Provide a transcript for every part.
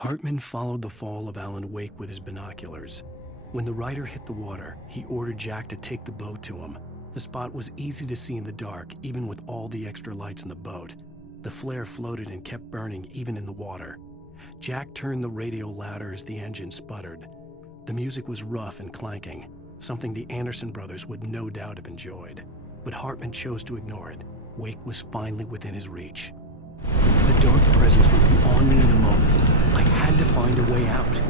Hartman followed the fall of Alan Wake with his binoculars. When the rider hit the water, he ordered Jack to take the boat to him. The spot was easy to see in the dark, even with all the extra lights in the boat. The flare floated and kept burning even in the water. Jack turned the radio louder as the engine sputtered. The music was rough and clanking, something the Anderson brothers would no doubt have enjoyed. But Hartman chose to ignore it. Wake was finally within his reach. The dark presence would be on me in a moment. I had to find a way out.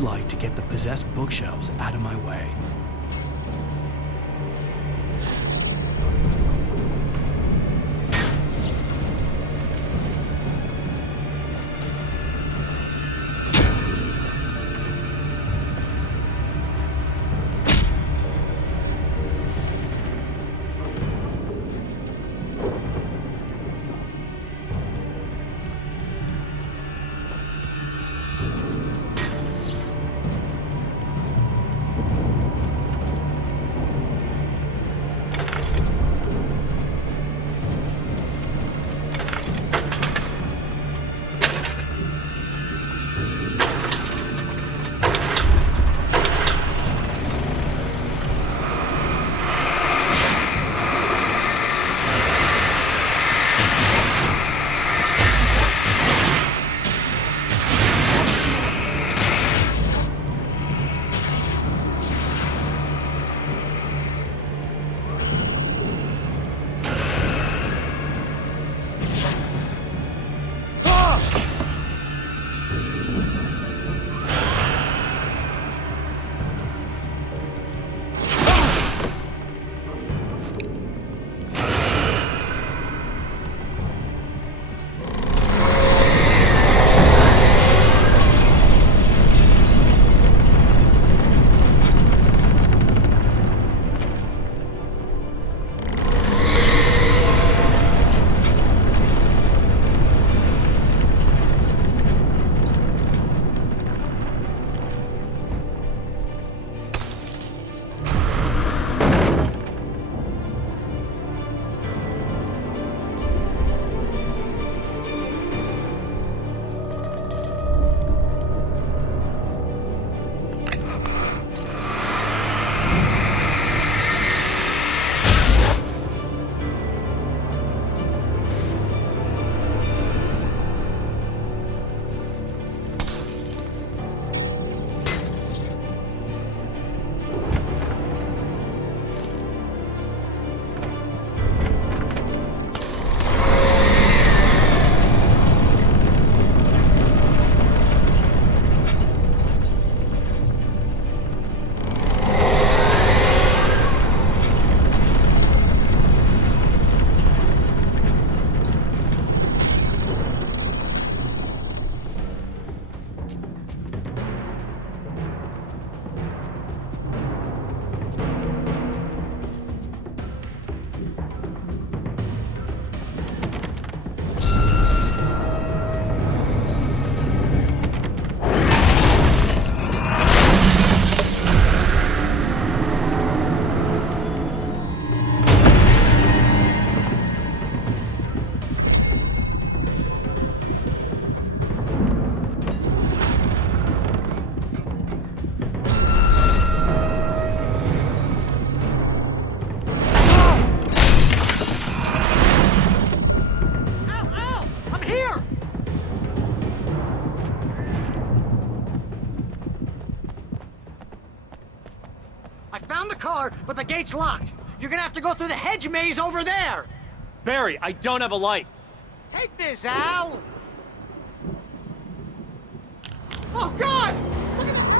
Light to get the possessed bookshelves out of my way. car, but the gate's locked. You're gonna have to go through the hedge maze over there. Barry, I don't have a light. Take this, Al. Oh, God! Look at the...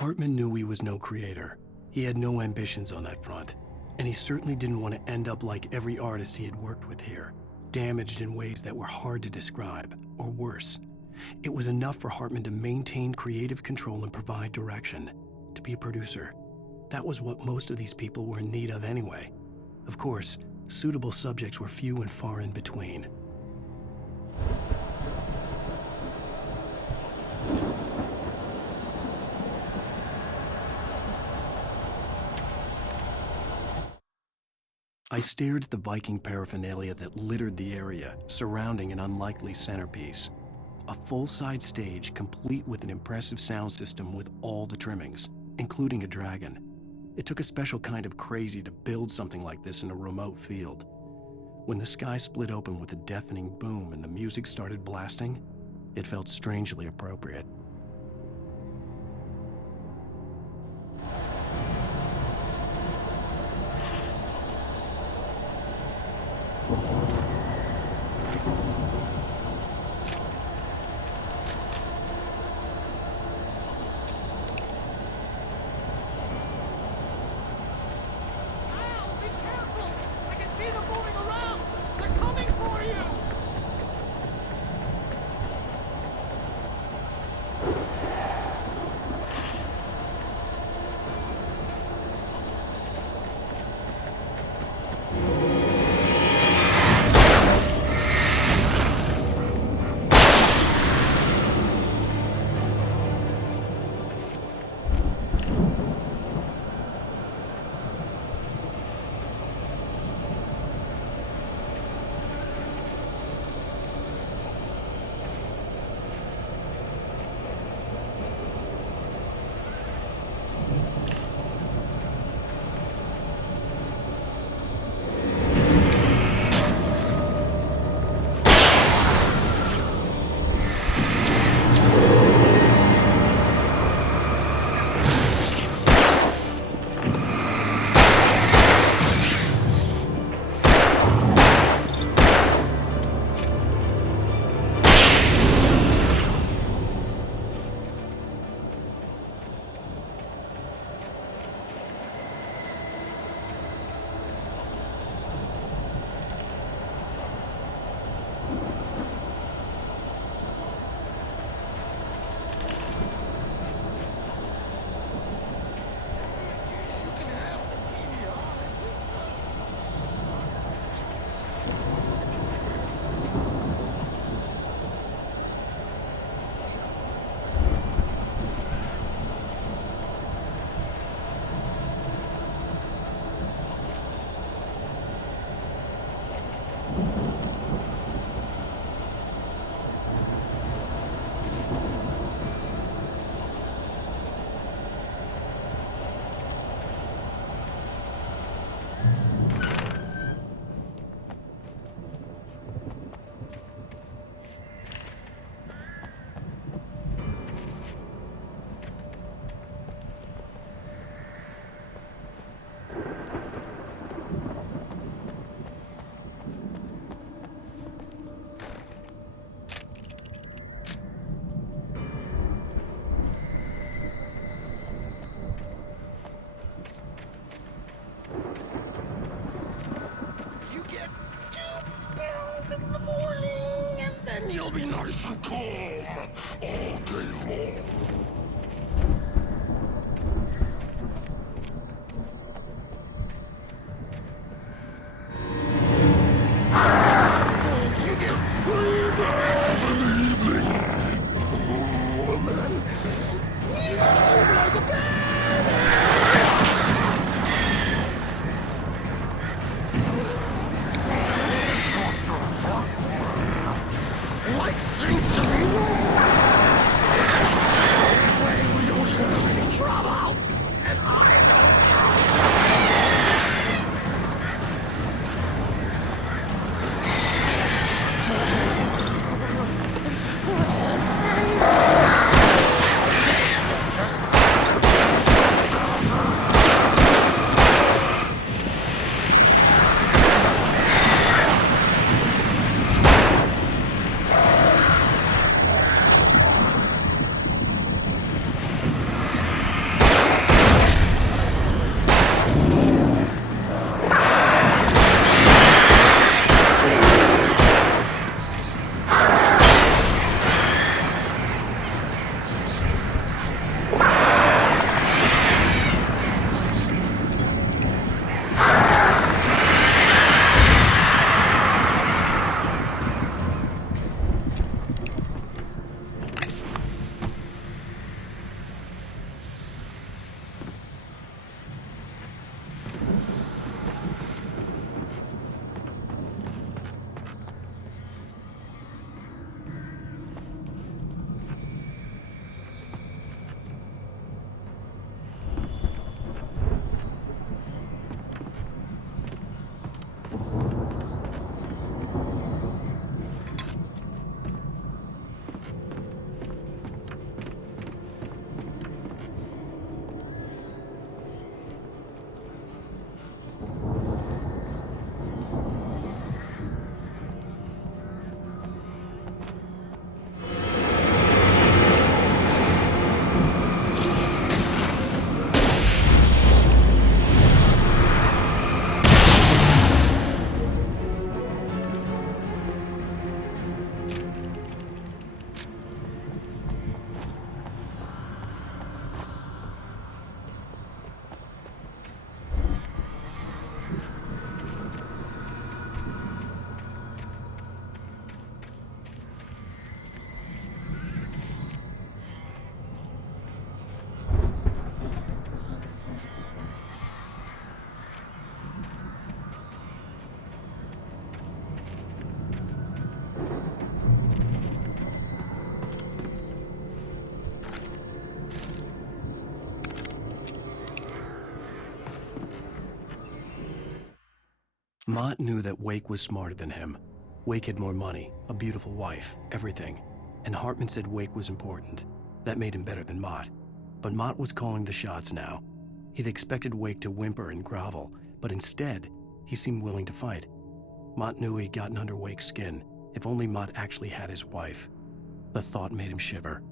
Hartman knew he was no creator. He had no ambitions on that front, and he certainly didn't want to end up like every artist he had worked with here, damaged in ways that were hard to describe, or worse. It was enough for Hartman to maintain creative control and provide direction, to be a producer. That was what most of these people were in need of anyway. Of course, suitable subjects were few and far in between. I stared at the Viking paraphernalia that littered the area, surrounding an unlikely centerpiece. A full-size stage complete with an impressive sound system with all the trimmings, including a dragon. It took a special kind of crazy to build something like this in a remote field. When the sky split open with a deafening boom and the music started blasting, it felt strangely appropriate. You'll be nice and calm all day long. You get 3 bears in the evening. Oh, man. You seem like a like things to be worse. That way we don't have any trouble, and I don't Mott knew that Wake was smarter than him. Wake had more money, a beautiful wife, everything. And Hartman said Wake was important. That made him better than Mott. But Mott was calling the shots now. He'd expected Wake to whimper and grovel, but instead, he seemed willing to fight. Mott knew he'd gotten under Wake's skin. If only Mott actually had his wife. The thought made him shiver.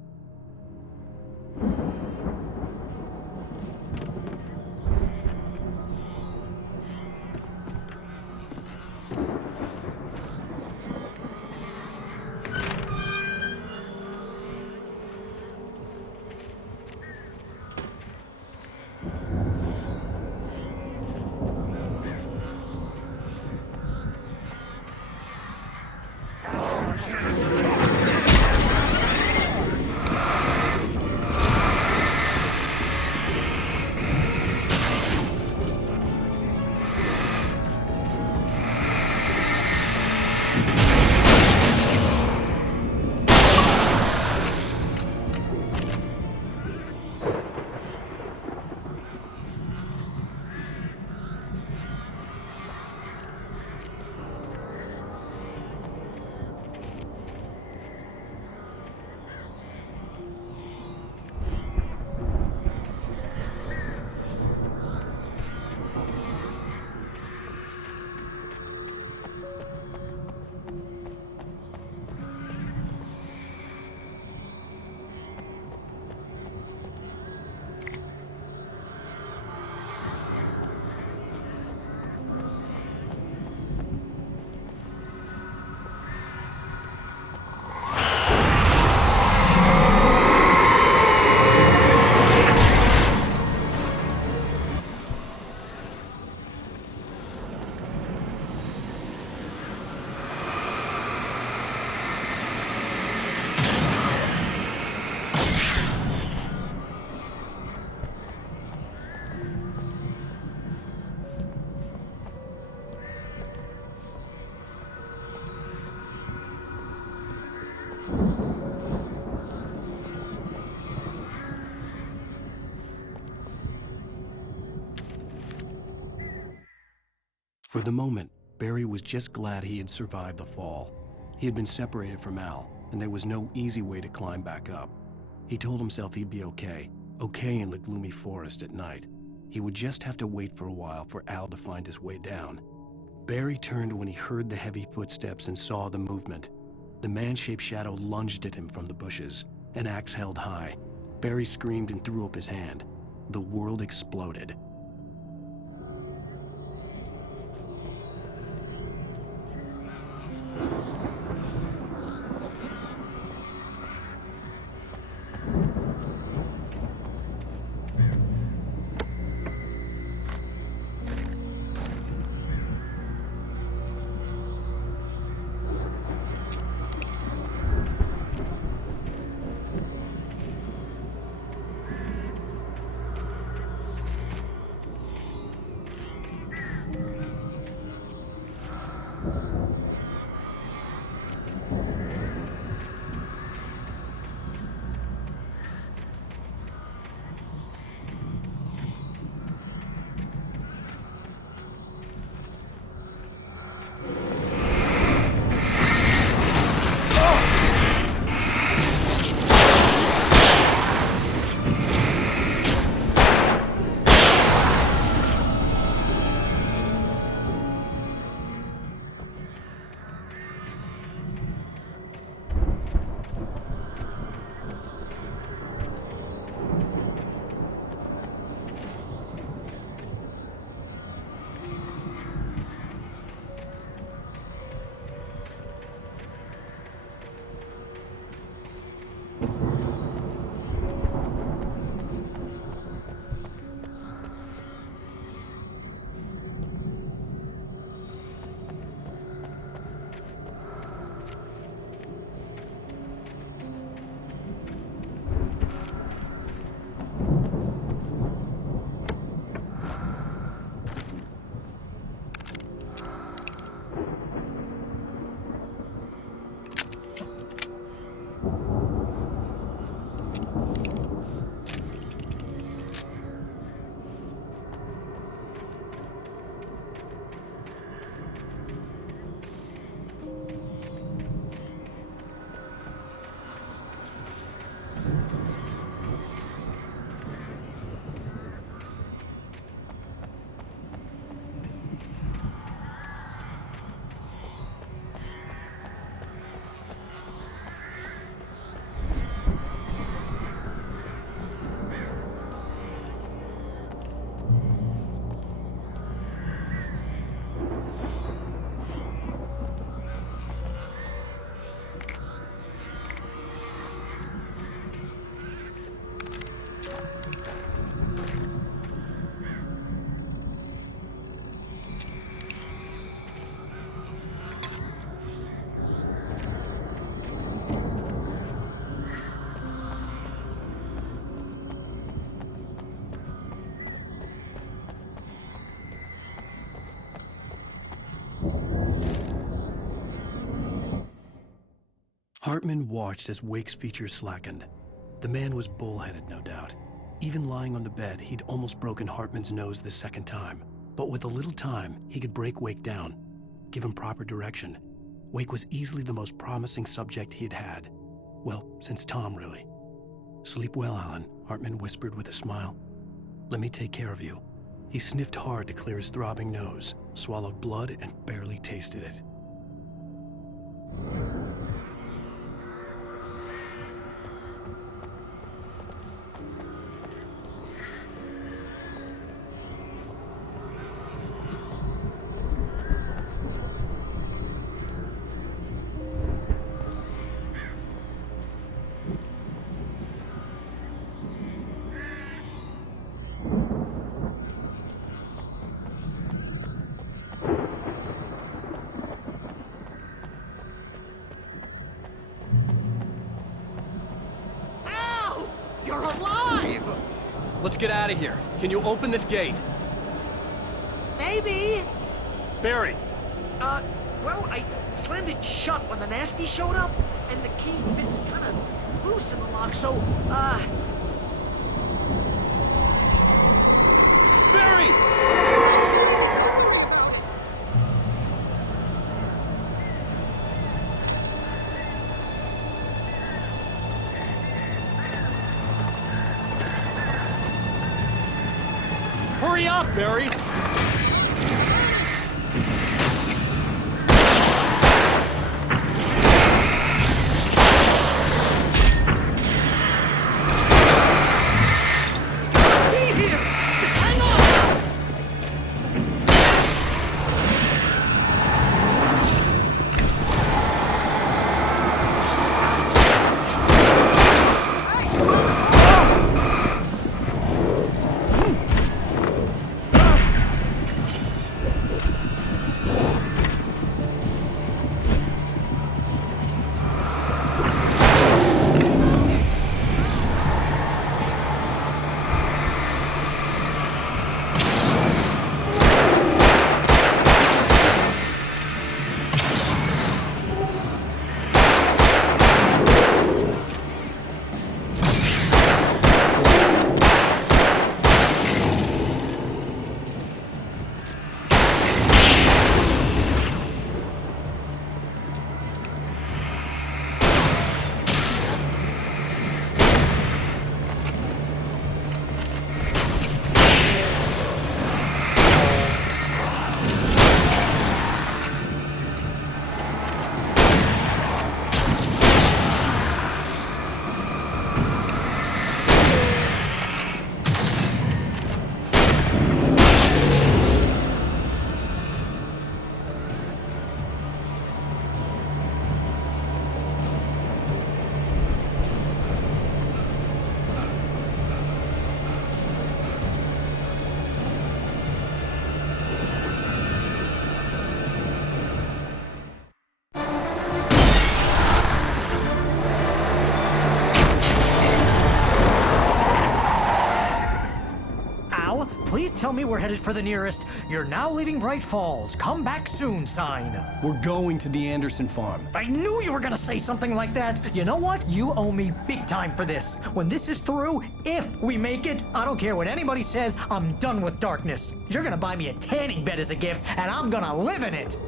For the moment, Barry was just glad he had survived the fall. He had been separated from Al, and there was no easy way to climb back up. He told himself he'd be okay in the gloomy forest at night. He would just have to wait for a while for Al to find his way down. Barry turned when he heard the heavy footsteps and saw the movement. The man-shaped shadow lunged at him from the bushes, an axe held high. Barry screamed and threw up his hand. The world exploded. Hartman watched as Wake's features slackened. The man was bullheaded, no doubt. Even lying on the bed, he'd almost broken Hartman's nose the second time. But with a little time, he could break Wake down, give him proper direction. Wake was easily the most promising subject he'd had. Well, since Tom, really. "Sleep well, Alan," Hartman whispered with a smile. "Let me take care of you." He sniffed hard to clear his throbbing nose, swallowed blood, and barely tasted it. You're alive! Let's get out of here. Can you open this gate? Maybe. Barry! Well, I slammed it shut when the nasty showed up, and the key fits kind of loose in the lock, so, Barry! Hurry up, Barry! Please tell me we're headed for the nearest "You're now leaving Bright Falls. Come back soon" sign. We're going to the Anderson farm. I knew you were gonna say something like that. You know what? You owe me big time for this. When this is through, if we make it, I don't care what anybody says, I'm done with darkness. You're gonna buy me a tanning bed as a gift, and I'm gonna live in it.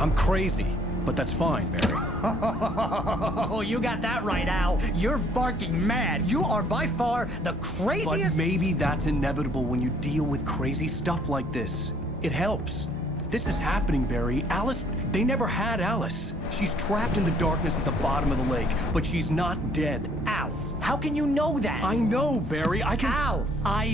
I'm crazy, but that's fine, Barry. Oh, you got that right, Al. You're barking mad. You are by far the craziest... But maybe that's inevitable when you deal with crazy stuff like this. It helps. This is happening, Barry. Alice, they never had Alice. She's trapped in the darkness at the bottom of the lake, but she's not dead. Al, how can you know that? I know, Barry. I can... Al,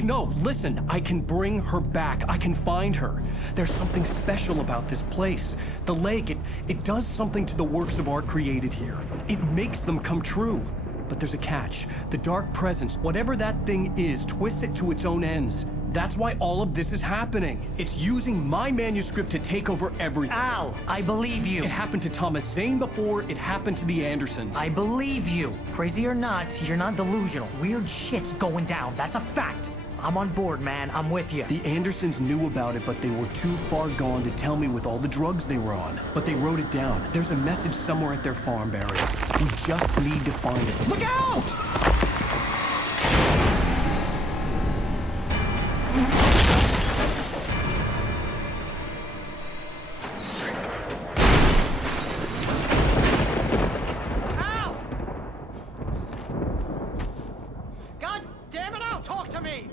No, listen. I can bring her back. I can find her. There's something special about this place. The lake, it does something to the works of art created here. It makes them come true. But there's a catch. The dark presence, whatever that thing is, twists it to its own ends. That's why all of this is happening. It's using my manuscript to take over everything. Al, I believe you. It happened to Thomas Zane before it happened to the Andersons. I believe you. Crazy or not, you're not delusional. Weird shit's going down. That's a fact. I'm on board, man. I'm with you. The Andersons knew about it, but they were too far gone to tell me with all the drugs they were on. But they wrote it down. There's a message somewhere at their farm, Barry. We just need to find it. Look out! Al! God damn it, Al! Talk to me!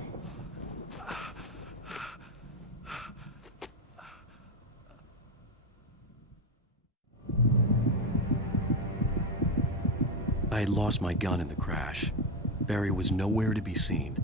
I had lost my gun in the crash. Barry was nowhere to be seen.